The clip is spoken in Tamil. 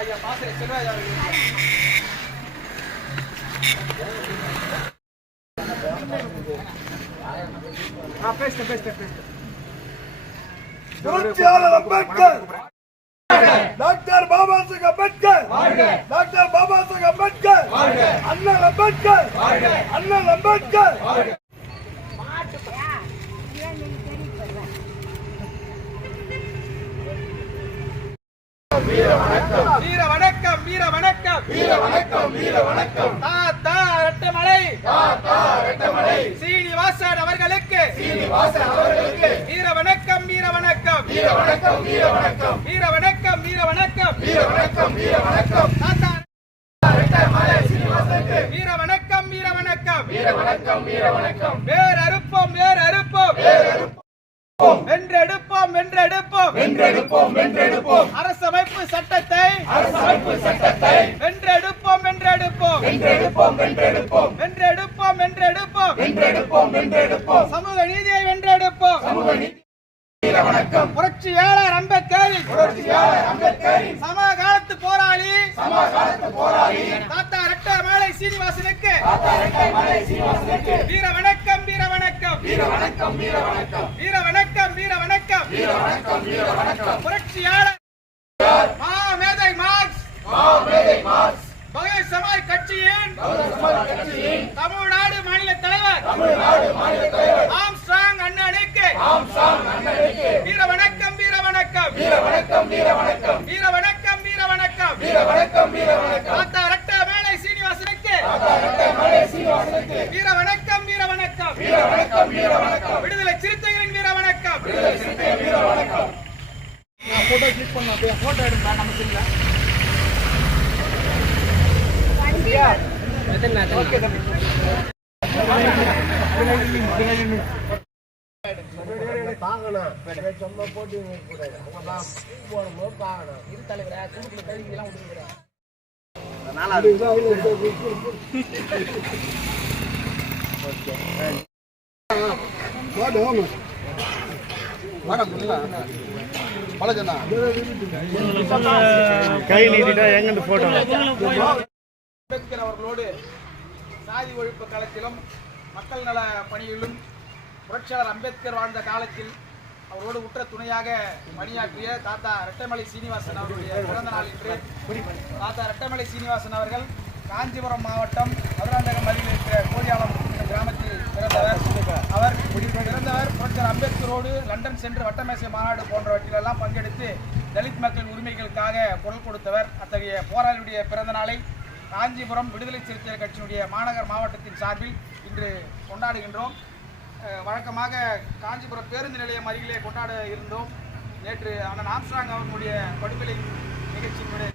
ஐயா பாசறை செல்வராஜ் அவர்கள் டாக்டர் பாபா சாஹேப் அம்பேத்கர் டாக்டர் பாபா சாஹேப் அம்பேத்கர் அண்ணல் அம்பேத்கர் அண்ணல் அம்பேத்கர் வீர வணக்கம் வீர வணக்கம் வீர வணக்கம் வீர வணக்கம் வீர வணக்கம் தாத்தா ரெட்டமலை சீனிவாசன் அவர்களுக்கு வீர வணக்கம் வீர வணக்கம் வீர வணக்கம் வீர வணக்கம் வீர வணக்கம் வீர வணக்கம் வீர வணக்கம் வீர வணக்கம் தாத்தா ரெட்டமலை சீனிவாசனுக்கு வீர வணக்கம் வீர வணக்கம் வீர வணக்கம் வீர வணக்கம் வேர் அறுப்போம் வென்றெடுப்போம் வென்றெடுப்போம் அரசமைப்பு சட்டத்தை வென்றெடுப்போம் சமூக நீதியை வென்றெடுப்போம் புரட்சியாளர் அம்பேத்கரின் சமகாலத்து போராளி தாத்தா ரெட்டமலை சீனிவாசனுக்கு வீர வணக்கம் வீர வணக்கம் வீர வணக்கம் வீர வணக்கம் வீர வணக்கம் வீர வணக்கம் வீர வணக்கம் வீர வணக்கம் புரட்சியாளர் மேதை மார்க்ஸ் பகுஜன் சமாஜ் கட்சியின் தமிழ்நாடு மாநில தலைவர் ஆம்ஸ்ட்ராங் அண்ணனுக்கு வீர வணக்கம் வீர வணக்கம் வீர வணக்கம் வீர வணக்கம் வீர வணக்கம் வீர வணக்கம் வீர வணக்கம் வீர வணக்கம் தாத்தா ரெட்டமலை சீனிவாசனுக்கு வீர வணக்கம் வீர வணக்கம் வீர வணக்கம் வீர வணக்கம் விடுதலை சிறுத்தைகளின் வீர வணக்கம் விடுதலை சிறுத்தை வீர வணக்கம் போட்டோ கிளிக் பண்ணலாம் போட்டோ எடுங்க நம்ம சின்ன ஓகே தம்பி தாங்கணும் சொன்ன போட்டி கூடாது அவங்கதான் போடும்போது தாங்கணும் இரு தலைவரா குடும்பத்துல கல்வியெல்லாம் விட்டுருக்கிறேன் கை நீட்டிட்டா எங்க போட்டோ அம்பேத்கர் அவர்களோடு சாதி ஒழிப்பு காலத்திலும் மக்கள் நல பணியிலும் புரட்சியாளர் அம்பேத்கர் வாழ்ந்த காலத்தில் அவரோடு உற்ற துணையாக பணியாற்றிய தாத்தா ரெட்டமலை சீனிவாசன் அவருடைய பிறந்த நாள் இன்று தாத்தா ரெட்டமலை சீனிவாசன் அவர்கள் காஞ்சிபுரம் மாவட்டம் மதுராந்தகம் அருகில் இருக்கிற கோடியாளம் கிராமத்தில் பிறந்தவர். அவர் பிறந்தவர் புரட்சியாளர் அம்பேத்கரோடு லண்டன் சென்று வட்டமேசை மாநாடு போன்றவற்றிலெல்லாம் பங்கெடுத்து தலித் மக்களின் உரிமைகளுக்காக குரல் கொடுத்தவர். அத்தகைய போராளியுடைய பிறந்த நாளை காஞ்சிபுரம் விடுதலை சிறுத்தைகள் கட்சியினுடைய மாநகர் மாவட்டத்தின் சார்பில் இன்று கொண்டாடுகின்றோம். வழக்கமாக காஞ்சிபுரம் பேருந்து நிலையம் அருகிலே கொண்டாட இருந்தோம். நேற்று அண்ணன் ஆம்ஸ்ட்ராங் அவர்களுடைய படுகொலை நிகழ்ச்சியினுடைய